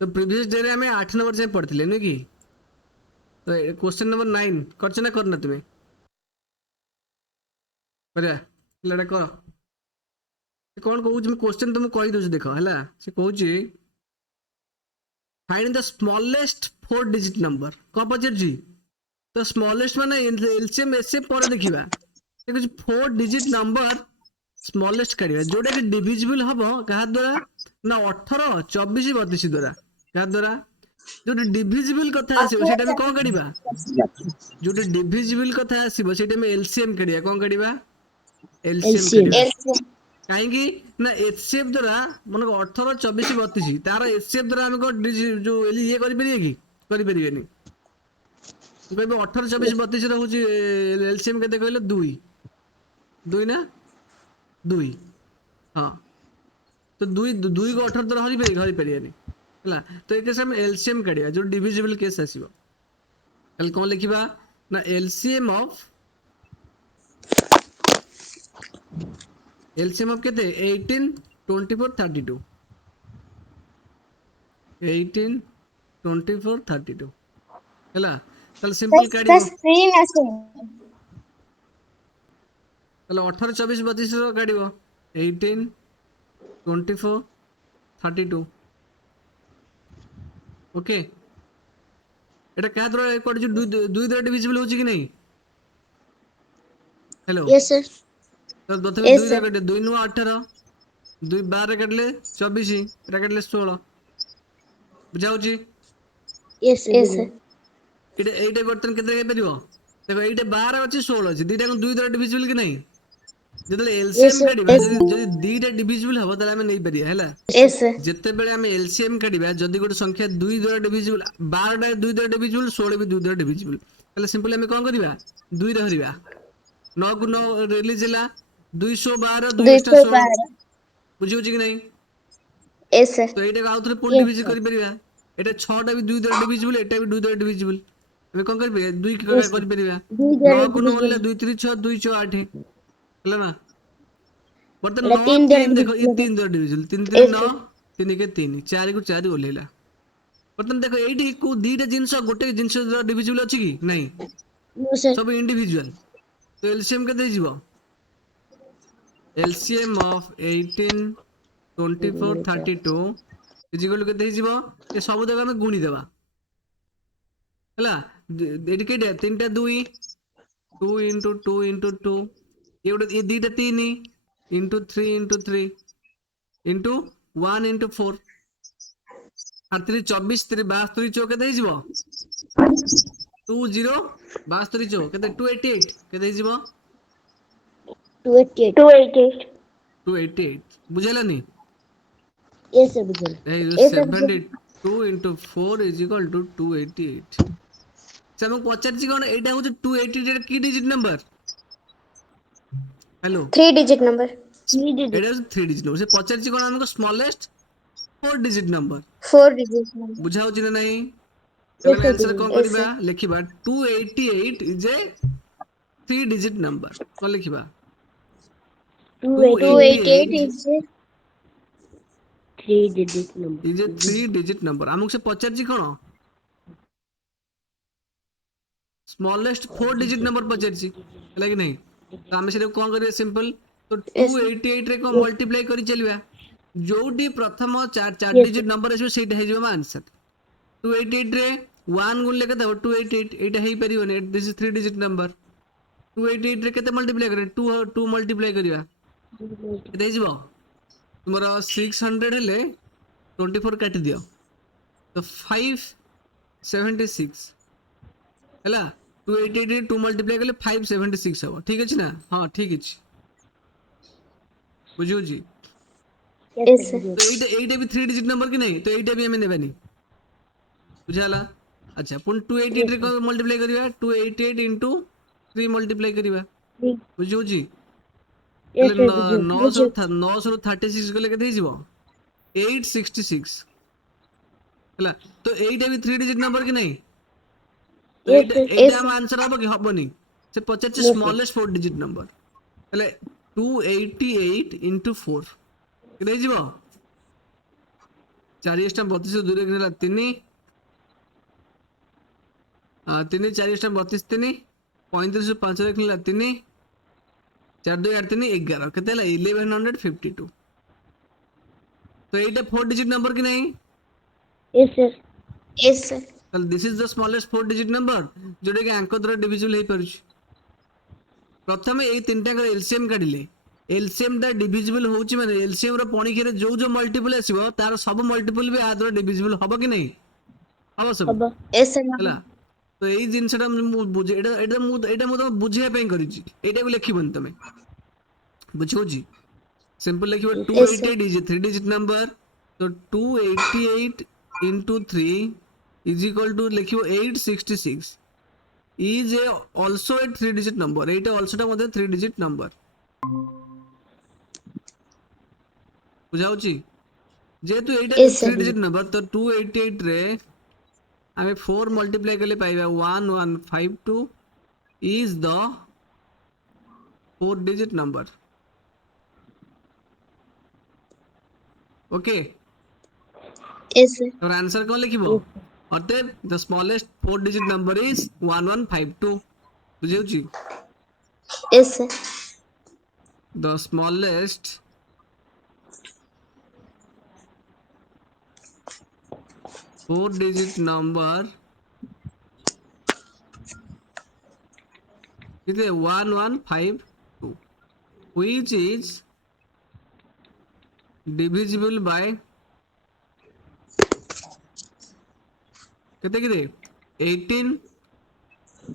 तो previous day रे हमें 8 नंबर से पढ़थिले नु कि तो क्वेश्चन नंबर 9 करछ ना करना तुम्हें करिया लड़ा कर कौन कहूँ मैं क्वेश्चन तुमको कहि दउछ देखो हला से कहूँ find the smallest 4 digit number कौन पचार जी तो स्मॉलेस्ट माने एलसीएम एसएफ पर देखिबा कुछ 4 डिजिट नंबर स्मॉलेस्ट करिया जोटा कि डिविजिबल हबो कहा द्वारा ना 18 24 32 द्वारा कहा द्वारा जो डिविजिबल कथा आसीबो सेटा में कोन करिबा जो डिविजिबल कथा आसीबो सेटा में एलसीएम करिया कोन करिबा एलसीएम एलसीएम करिया काहेकि ना एचसीएफ द्वारा मन 18 24 32 तार एचसीएफ द्वारा हम को जो ये करि परिए कि करि परिबेनी कहबे 18 24 32 रे होची एलसीएम केते कहले 2 2 ना 2 हाँ तो 2 2 को 18 द्वारा हरि परियानी हला तो एक केस हम एलसीएम काढिया जो डिविजिबल केस आसीबो कल कोन लिखिबा ना एलसीएम ऑफ केते 18 24 32 18 24 32 हला ताले सिंपल काढिबो स्क्रीन आसे ताले 18 24 32 रो काढिबो 18 24 32 ओके एटा क्या द्वारा कोड जो दुई द्वारा डिविजिबल होची कि नहीं हेलो यस सर तो प्रथमे यस 2 सर द्वारा काटे 2 नु 18 2 12 काटले 24 एटा काटले 16 बुझाउची यस सर एटा एटा बर्तन केते हे परिबो देखो एटा 12 अछि 16 अछि दुईटा 2 द्वारा डिविजिबल कि नहीं जदले यस एलसीएम सर काढिबा जदि दुईटा डिविजिबल हबो तले हम नै परिया हैला यस सर जेते बेले हम एलसीएम काढिबा जदि गोटे संख्या 2 द्वारा डिविजिबल 12 टा 2 द्वारा डिविजिबल 16 भी 2 द्वारा डिविजिबल तले सिंपल हम कोन करिबा 2 रे हरिबा 9 को 9 रिलीज होला 212 2 एक्स्ट्रा 16 212 बुझियो कि नहीं यस सर तो एटा आउथरे पुल डिविजन करि परिबा एटा 6 टा भी 2 द्वारा डिविजिबल एटा भी 2 द्वारा डिविजिबल हम कोन करि परिबा 2 की यस करि परिबा 2 9 द्वारा को 9 डिविजिबल ले 2 3 6 2 6 8 ହେଲା ନା बर्तन एटा 9 3 द्वारा 3 देखो ये डिविजिबल 3 द्वारा डिविजिबल 3 3 यस 9 सर 3 के 3 4 को 4 ओलेला बर्तन देखो एठी को दीटा जिंस गोटे जिंस द्वारा डिविजिबल अछि कि नहीं नो सर सब इंडिविजुअल तो एलसीएम केते हिजबो LCM of 18 24 32 is equal to केते हिजबो ए सब देबा हम गुणी देबा हला एठी केटे तीनटा 2 2 into 2 into 2 ये गोटे ये दीटा 3 into 3 into 3 into 1 into 4 আর 3 24 3 72 चौ केते हिजबो 20 72 चौ केते 288 केते हिजबो 288 288 288 बुझेलानी यस सर बुझल ए yes sir 72 into 4 is equal to 288 से हम पचारछि कोन एटा हो 288 की digit number hello 3 digit number 3 digit एटा 3 डिजिट नंबर से पचारछि कोन हमको smallest 4 digit number 4 digit number बुझा होछि ना नहीं यस तले सर आंसर कोन यस करबा सर लिखिबा 288 इज ए 3 डिजिट नंबर कोन लिखिबा 288 288 is 3 digit number is a 3 digit number हमको से पचारछि कोन स्मॉलेस्ट 4 डिजिट नंबर पचारछि है कि नहीं तो हमें से कोन करिया सिंपल तो यस 288 रे को मल्टीप्लाई करि चलबा जोटी प्रथम 4 यस डिजिट नंबर आछो सेटा हे जबा आंसर 288 रे 1 गुण लेके दबो 288 एटा हे परिबो दिस इज 3 डिजिट नंबर 288 रे केते मल्टीप्लाई करे 2 मल्टीप्लाई करिया केते हे जबो तुमरो 600 हेले 24 काटि दियो तो 576 हैला 288 रे 2 मल्टीप्लाई करले 576 हो ठीक अछि ना हां ठीक अछि बुझियो जी यस सर तो एटा भी 3 डिजिट नंबर कि नहीं तो एटा भी हमें नेबानी बुझाला अच्छा पुन 288 रे को मल्टीप्लाई करिवा 288 into 3 मल्टीप्लाई करिवा बुझियो जी yes sir तले बुझल 900 36 को लेके देई जीवो 866 हैला तो एटा भी 3 डिजिट नंबर कि नहीं तो yes sir एटा हम आंसर हबो कि हबोनी से 25 sir. स्मॉलेस्ट 4 डिजिट नंबर तले 288 into 4 के देई जीवो चारि अष्टम 32 2 रे 3 3 4 अष्टम 32 3 35 5 रे 3 4 2 8 3 11 केते हला 1152 तो एटा 4 डिजिट नंबर कि नहीं Yes, sir. Yes, sir. ताल this is the smallest 4 digit number जोटा कि आंक द्वारा डिविजिबल हे परछ प्रथमे एई तीनटा कर एलसीएम काढिले एलसीएम टा डिविजिबल होउची माने एलसीएम रो पणिखिरे जो मल्टीपल आसीबो तार सब मल्टीपल भी आ द्वारा डिविजिबल हबो कि नहीं हबो सब Haba. Yes, sir. ହେଲା ତ ଏଇ ଜିନିଷଟା ମୁଁ ବୁଝେ ଏଇଟା ମୁଁ ତମକୁ ବୁଝେଇବା ପାଇଁ କରିଛି ଏଇଟାକୁ ଲେଖିବନି ତମେ ବୁଝିହଉଛି सिंपल लिखिबो Yes, sir. 288 is a 3 digit number तो 288 into 3 is equal to लिखिबो 866 is a also a 3 digit number Etah also टा मध्ये 3 digit number बुझाउची जेतु एटा Yes, sir. 3 digit number तो 288 रे आमे 4 मल्टीप्लाई करले पाइबा 1152 is the 4 digit number okay Yes, sir. और answer कौन लिखिबो अतः the smallest 4 digit number is 1152 बुझियोची Yes, sir. The smallest 4 digit number is 1152 which is divisible by कितने कितने 18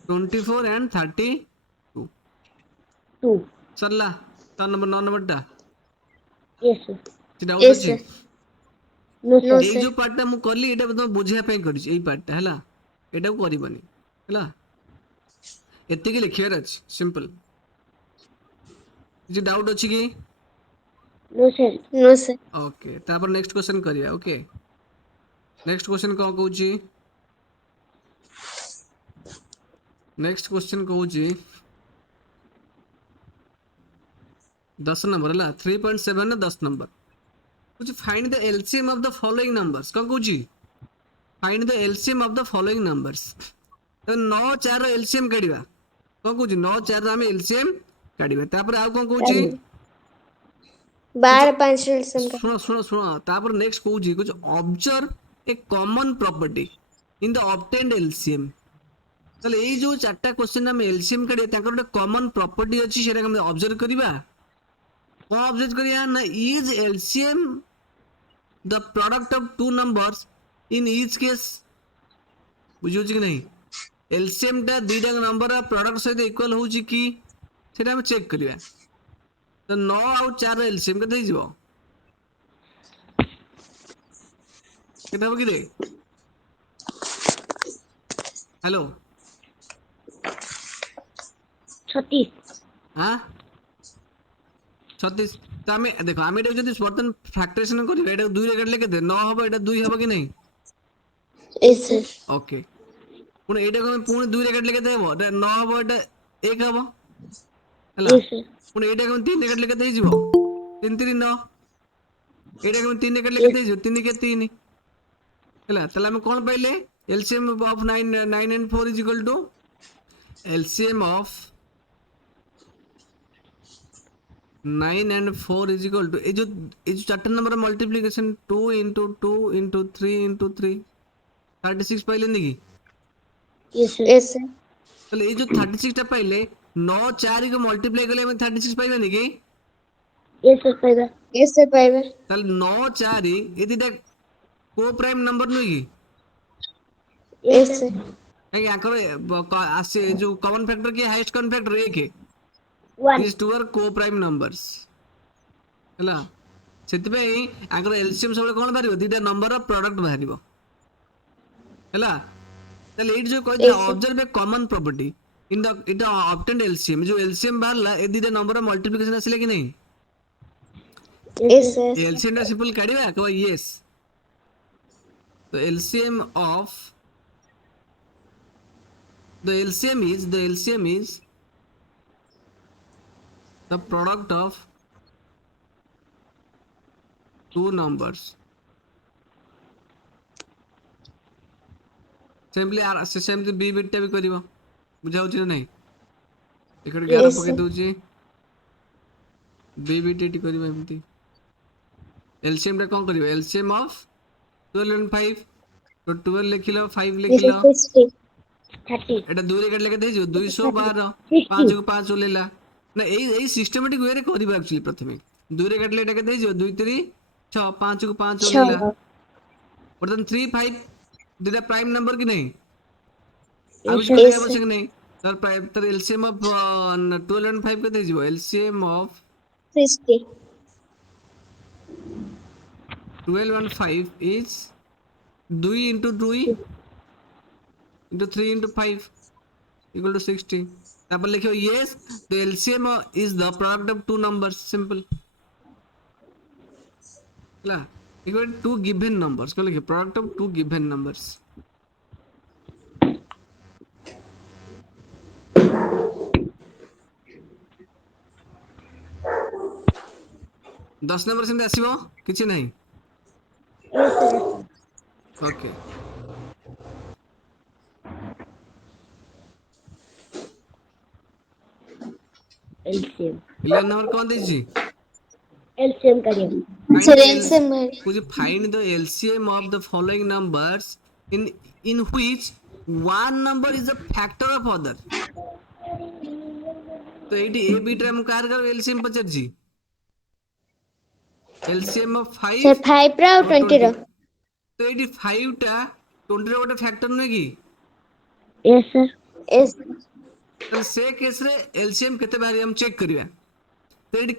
24 and 32 2. सरला 9 नंबर टा Yes, sir. डाउट Yes, अछि sir. No, No, sir. এই sir. जो पार्टटा मु करली एटा तुम बुझिया ପାଇଁ କରିଛି ଏଇ ପାର୍ଟଟା ହେଲା ଏଟାକୁ କରିବନି ହେଲା ଏତିକି ଲେଖିବାର ଅଛି ସିମ୍ପଲ କିଛି ଡାଉଟ୍ ଅଛି କି No, sir. No, sir. Okay तापर नेक्स्ट क्वेश्चन करिया ओके नेक्स्ट क्वेश्चन कौन कहूची नेक्स्ट क्वेश्चन कहूची 10 नंबर है 3.7 ना 10 नंबर कुछ find the LCM of the following numbers कौन कहूची find the LCM of the following numbers तो 9 4 रो एलसीएम काढिबा कौन कहूची 9 4 रो हम एलसीएम काढिबा तापर आ कौन कहूची 12 5 एलसीएम का सुनो सुनो सुनो तापर नेक्स्ट कहूची कुछ observe a common property in the obtained LCM তাহলে এই যে চারটা কোশ্চেন আমি এলসিএম কাঢ়ি তাଙ୍କର ଗୋଟେ কমন প্রপার্টি ଅଛି সেটা ଆମେ অবজর্ভ କରିବା কোন অবজর্ভ କରିବା না is LCM the product of two numbers in each case বুঝিউছি কি নাই एलसीएम टा दुईटा नंबर प्रोडक्ट सहित इक्वल होउची कि सेटा हम चेक କରିବା तो 9 आउ 4 एलसीएम केते हिजबो केते हो कि रे हेलो 36. हाँ 36 तो आम देख आम ये बर्तमान फ्रैक्टरेशन करें ये 2 रे काटले केते 9 हबो एटा 2 हबो कि नहीं Yes, sir. ओके पुणी एटा को पुणी 2 रे काटले केते हबो एटा 9 हबो एटा 1 हबो हला Yes, sir. पुणी एटा को 3 रे काटले केते हिजबो 3 3 9 एटा को 3 रे काटले केते हिजबो 3 के 3 हला तले हम कोन पाइले LCM of 9 and 4 is equal to LCM of 9 and 4 is equal to ये जो chart number multiplication 2 into 2 into 3 into 3 36 पाइले नहीं की Yes, sir. Yes, sir. तो ये जो 36 टा पाइले 9 4 को मल्टीप्लाई करले हमें 36 पाइबा नहीं की Yes, sir. Paiba. Yes, sir. Fiber. ताल 9 4 ये दिटा को प्राइम नंबर नहीं की Yes, sir. कहीं आकर आसे जो कॉमन फैक्टर की हाईएस्ट कॉमन फैक्टर 1 है 1. these two are co-prime numbers ହେଲା ସେଥିପାଇଁ ଆଙ୍କର ଏଲସିଏମ ସବୁବେଳେ କଣ ବାହାରିବ ଦିଟା ନମ୍ବର ପ୍ରଡକ୍ଟ ବାହାରିବ ହେଲା ତାହେଲେ ଏଇଠି ଯୋଉ କହିଥିଲା Yes, sir. ଅବଜର୍ଭ ଏ କମନ ପ୍ରପର୍ଟି ଇନ ଦ ଇଟ ଅବଟେନ୍ଡ ଏଲସିଏମ ଯୋଉ ଏଲସିଏମ ବାହାରିଲା ଏ ଦିଟା ନମ୍ବର ମଲ୍ଟିପ୍ଲିକେସନ ଆସିଲା କି ନାହିଁ Yes, sir. एलसीएम ଟା सिंपल काढिबा कहबा यस तो LCM of the LCM is the product of two numbers simply आर से सेमती बी बिटटा भी करिवो बुझाउछि ना नहीं एकोटे 11 Yes, पके sir. दउछि बी बिट एटी करिवो एमती एलसीएम रे कोन करिवो एलसीएम ऑफ 12 and 5 तो 12 लिखिलो 5 Yes, लिखिलो 60. 30. এটা দুই রে কাটলে কেতে ହେଇଯିବ 212 60. 5 କୁ 5 ଓଲେଇଲା ନା ଏଇ ସିଷ୍ଟମେଟିକ ୱେ ରେ କରିବା ଆକ୍ଚୁଆଲି ପ୍ରଥମେ 2 ରେ କାଟଲେ ଏଟା କେତେ ହେଇଯିବ 2 3 6 5 କୁ 5 ଓଲେଇଲା Sure. ବର୍ତ୍ତମାନ 3 5 ଦିଟା ପ୍ରାଇମ ନମ୍ବର କି ନାହିଁ ଆଉ Yes, କିଛି sir. କରିବା Yes, sir. ଆବଶ୍ୟକ ନାହିଁ ତାର ପ୍ରାଇମ ତାର ଏଲସିଏମ ଅଫ 12 and 5 କେତେ ହେଇଯିବ ଏଲସିଏମ of 60. 12 and 5 is 2 into 2 into 3 into 5 equal to 60 ତାପରେ ଲେଖିବ yes the LCM is the product of two numbers simple ହେଲା equal to two given numbers କଣ ଲେଖିବ product of two given numbers 10 number ସେମିତି ଆସିବ କିଛି ନାହିଁ Yes, sir. Okay LCM. 11 number କଣ ଦେଇଛି LCM करिए. Sir, find the LCM है. could you find the LCM of the following numbers in in which one number is a factor of other तो ଏଇଠି ए ବିଟ୍ ରେ ମୁଁ କାହାର କାହାର LCM ପଚାରିଛି LCM of 5 Sir, 5 रा और और 20 रा. 20 तो ଏଇଠି 5 ଟା 20 ର ଗୋଟେ ଫ୍ୟାକ୍ଟର ନୁହେଁ କି Yes, sir. Yes. ତାହେଲେ ସେ କେସ୍ ରେ LCM କେତେ ବାହାରିବ ଆମେ ଚେକ୍ କରିବା ତ ଏଇଠି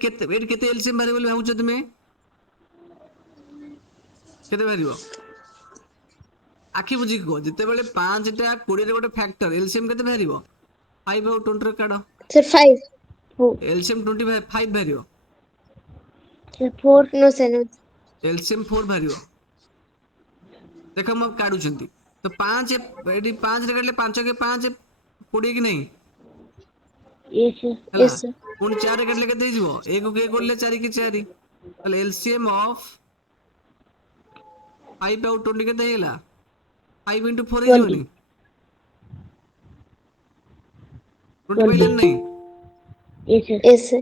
କେତେ LCM ବାହାରିବ ବୋଲି ଭାବୁଛ ତୁମେ କେତେ ବାହାରିବ ଆଖି ବୁଝିକି କୁହ ଯେତେବେଳେ 5 ଟା 20 ରେ ଗୋଟେ ଫ୍ୟାକ୍ଟର LCM କେତେ ବାହାରିବ 5 ଆଉ 20 ର କାଢ Sir, 5. Four. LCM 25 ବାହାରିବ Sir, 4. No, sir. No. LCM 4 ବାହାରିବ ଦେଖ ମୁଁ କାଢୁଛନ୍ତି ତ 5 ଏଠି 5 ରେ କାଢିଲେ 5 के 5 20 କି ନାହିଁ Yes, sir. ହେଲା Yes, sir. ପୁଣି 4 ରେ କାଢିଲେ କେତେ ହେଇଯିବ 1 କୁ 1 କରିଲେ 4 କି 4 ତାହେଲେ LCM ଅଫ 5 ଆଉ 20 କେତେ ହେଇଗଲା 5 into 4 ହେଇଯିବନି 20 ପାଇଲେନି ନାହିଁ Yes, sir. Yes, sir.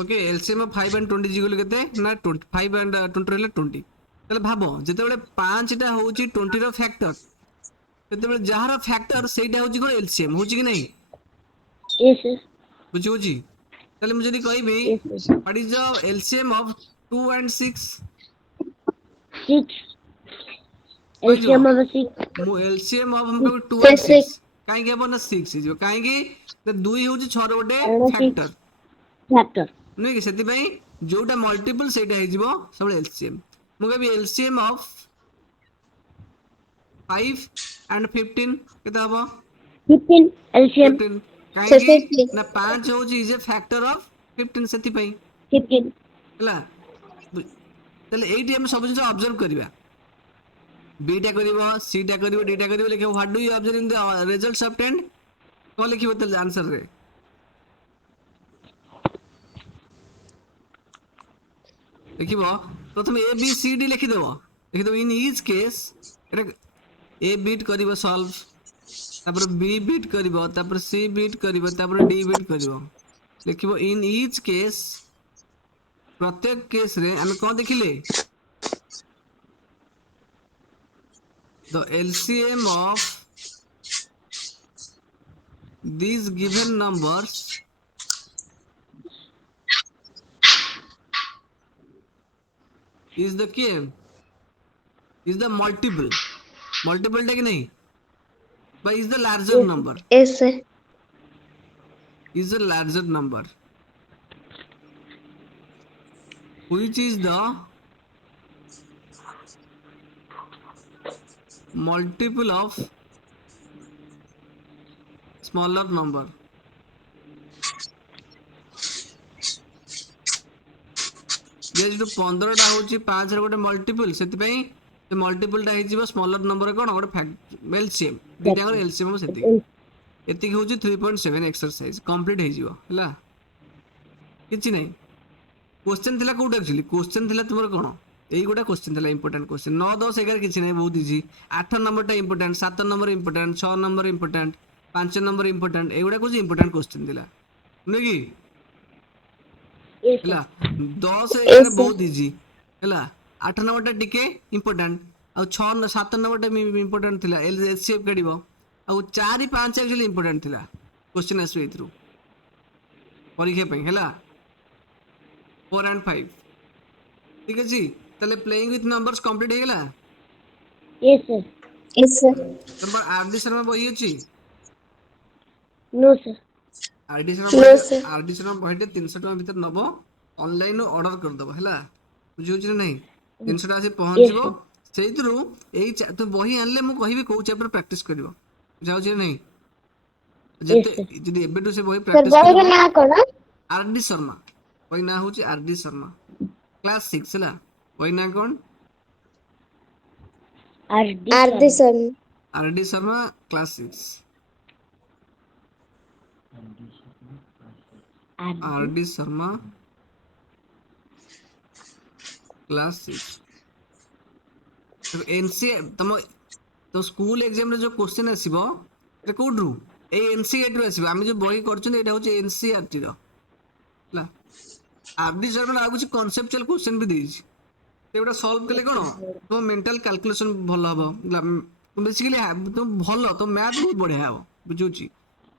Okay LCM 5 and 20 jiggle केते ना 25 and 20 रहला 20 तले भाबो जेतेबेले 5 टा होउची 20 रो फैक्टर तेतेबेले जहार फैक्टर सेटा होउची कोन एलसीएम होउची कि नहीं Yes, sir. बुझी होउची तले मु जदी कहबी Yes, sir. What is the LCM of 2 and 6 6. कहि LCM जो of 6. मु एलसीएम ऑफ हम कहबी 2 Sir, and 6 6. काहे के बना 6 हिजो काहे कि 2 होउची 6 रो गोटे और फैक्टर Factor. नहीं कि सेति पई जोटा मल्टीपल सेटा हिजबो सब एलसीएम मु कहबी एलसीएम ऑफ 5 and 15 केते हबो 15. LCM. 15 Sir, काहे 50. ना 5 होउची इज ए फैक्टर ऑफ 15 सेति पई 15. हला तले एठी हम सब जिंस ऑब्जर्व करबा बीटा करबो सीटा करबो डीटा करबो लिखो what do you observe in the results obtained को लिखिबो त आंसर रे लिखिबो प्रथम ए बी सी डी लिखिदबो इन ईच केस एटा ए बीट करिवो सॉल्व तापर बी बीट करिवो तापर सी बीट करिवो तापर डी बीट करिवो लिखिबो इन ईच केस प्रत्येक केस रे हम कोन देखिले the LCM of these given numbers is the क्या is the multiple टा कि नहीं but is the larger number Yes, sir. is the larger number which is the multiple of smaller number ये जो 15 टा होची 5 रे गोटे मल्टीपल सेति पई से मल्टीपल टा हिजिबो स्मॉलर नंबर कोन गोटे फैक्ट एलसीएम दिटा को एलसीएम सेति एति होची 3.7 एक्सरसाइज कंप्लीट हिजिबो हला किछि नै क्वेश्चन थिला कोड एक्चुअली क्वेश्चन थिला तुमर कोन এইগুଡ଼ା क्वेश्चन ଥିଲା इंपोर्टेंट क्वेश्चन 9 10 11 କିଛି ନାହିଁ ବହୁତ ଇଜି 8 ନମ୍ବରଟା important 7 number important 6 number important 5 number important ଏଗୁଡ଼ା କିଛି इंपोर्टेंट क्वेश्चन ଥିଲା ନୁହେଁ କି Yes, ହେଲା sir. 10 Yes, 11 sir. ବହୁତ ଇଜି ହେଲା 8 ନମ୍ବରଟା ଟିକେ इंपोर्टेंट ଆଉ 6 7 ନମ୍ବରଟା इंपोर्टेंट ଥିଲା एचसीएफ କାଢିବ ଆଉ 4 5 एक्चुअली इंपोर्टेंट ଥିଲା क्वेश्चन ଆସିବ ଏଥିରୁ ପରୀକ୍ଷା ପାଇଁ ହେଲା 4 and 5 ঠিক ଅଛି তাহলে প্লেইং উইথ নম্বরস কমপ্লিট হয়ে গেলা Yes, sir. Yes, sir. তোমার আরডি শর্মা বই আছে No, sir. RD Sharma No, বই sir. আরডি শর্মা বইটা 300 টাকা ভিতর নব অনলাইন অর্ডর করদেব হেলা বুঝিছি না নাই 300 টাকা আসি পৌঁছব sir. সেইଥିରୁ ଏଇ ତ ବହି ଆଣିଲେ ମୁଁ କହିବି କୋଉ ଚାପ୍ଟର ପ୍ରାକ୍ଟିସ କରିବ ଯାଉଛି ନା ନାହିଁ ଯେତେ sir. ଯଦି ଏବେଠୁ ସେ ବହି Sir, ପ୍ରାକ୍ଟିସ ବହିର କରିବ ନାଁ କଣ? ଆରଡି ଶର୍ମା ବହି ନାଁ ହଉଛି ଆରଡି ଶର୍ମା କ୍ଲାସ 6 ହେଲା ବହି ନାଁ କ'ଣ RD, R.D. sir. Sharma. RD Sharma class 6 RD. RD Sharma class 6 NC तुम तो स्कूल एग्जाम रे जो क्वेश्चन आसीबो ए कोड्रु ए एनसीईआरटी रो आसीबो हम जो बही करछन एटा होचे एनसीईआरटी रो ला आरडी शर्मा आ कुछ कॉन्सेप्चुअल क्वेश्चन भी देइछि एटा सॉल्व कले कोन तो मेंटल कैलकुलेशन भल हबो बेसिकली तो भल तो मैथ बहुत बढ़िया हबो बुझुछि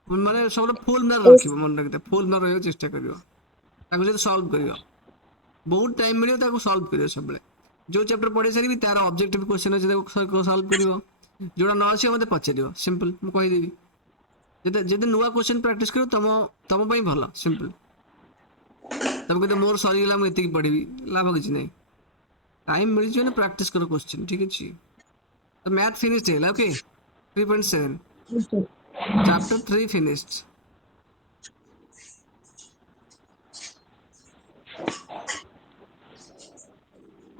माने सब फुल मार्क रखिबो मन रखते फुल मार्क रखियो चेष्टा करियो ताको जे सॉल्व करियो बहुत टाइम मिलियो ताको सॉल्व करियो सबले जो चैप्टर पढ़े सारी तार ऑब्जेक्टिव क्वेश्चन अछि ताको सॉल्व करियो जोड़ा न आसी मते पछारियो सिंपल मु कहि देबी जदे जदे नुवा क्वेश्चन प्रैक्टिस करो तम तम पई भलो सिंपल तब कहते मोर सरी गेला मु एतिकी पढ़िबी लाभ किछ नै टाइम मिल जो ना प्रैक्टिस करो क्वेश्चन ठीक अछि तो मैथ फिनिश्ड है okay 3.7 Yes, sir. Chapter 3 finished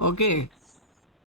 okay